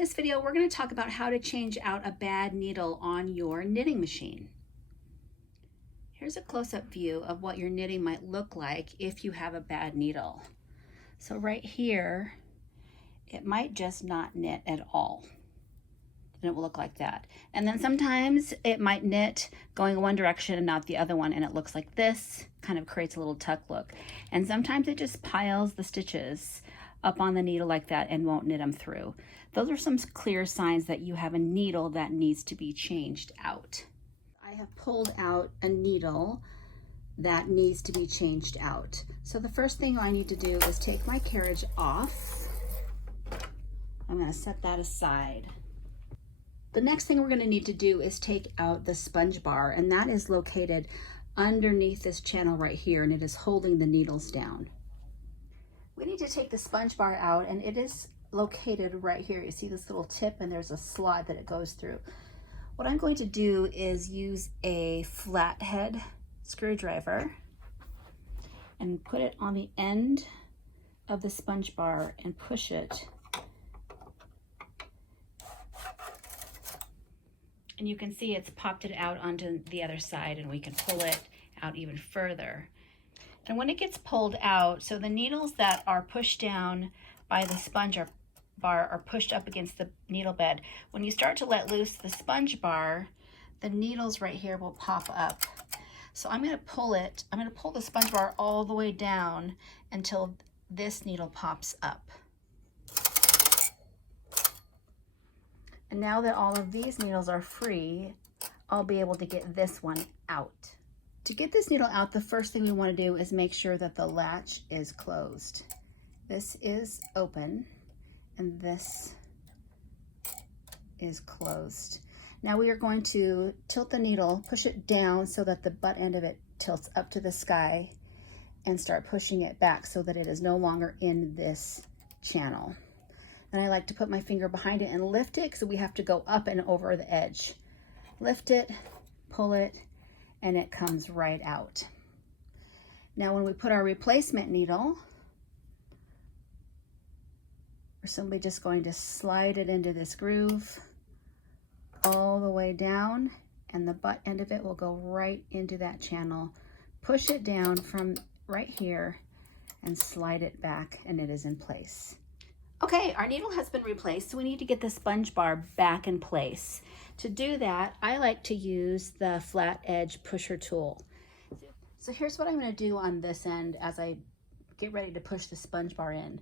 this video, we're going to talk about how to change out a bad needle on your knitting machine. Here's a close-up view of what your knitting might look like if you have a bad needle. So right here, it might just not knit at all. And it will look like that. And then sometimes it might knit going one direction and not the other one, and it looks like this, kind of creates a little tuck look. And sometimes it just piles the stitches up on the needle like that and won't knit them through. Those are some clear signs that you have a needle that needs to be changed out. I have pulled out a needle that needs to be changed out. So the first thing I need to do is take my carriage off. I'm going to set that aside. The next thing we're going to need to do is take out the sponge bar, and that is located underneath this channel right here, and it is holding the needles down. We need to take the sponge bar out, and it is located right here. You see this little tip, and there's a slot that it goes through. What I'm going to do is use a flathead screwdriver and put it on the end of the sponge bar and push it. And you can see it's popped it out onto the other side, and we can pull it out even further. And when it gets pulled out, so the needles that are pushed down by the sponge bar are pushed up against the needle bed. When you start to let loose the sponge bar, the needles right here will pop up. So I'm going to pull the sponge bar all the way down until this needle pops up. And now that all of these needles are free, I'll be able to get this one out. To get this needle out, the first thing we want to do is make sure that the latch is closed. This is open and this is closed. Now we are going to tilt the needle, push it down so that the butt end of it tilts up to the sky, and start pushing it back so that it is no longer in this channel. And I like to put my finger behind it and lift it, so we have to go up and over the edge. Lift it, pull it, and it comes right out. Now when we put our replacement needle, we're simply just going to slide it into this groove all the way down, and the butt end of it will go right into that channel. Push it down from right here and slide it back, and it is in place. Okay, our needle has been replaced, so we need to get the sponge bar back in place. To do that, I like to use the flat edge pusher tool. So here's what I'm going to do on this end as I get ready to push the sponge bar in.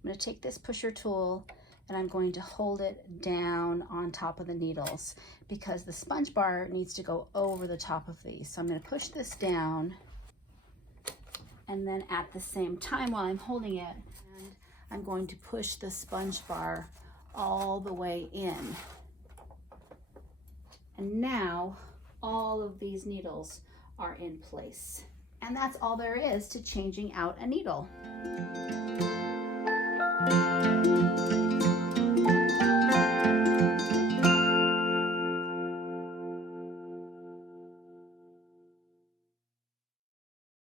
I'm going to take this pusher tool and I'm going to hold it down on top of the needles because the sponge bar needs to go over the top of these. So I'm going to push this down, and then at the same time while I'm holding it, I'm going to push the sponge bar all the way in. And now all of these needles are in place. And that's all there is to changing out a needle.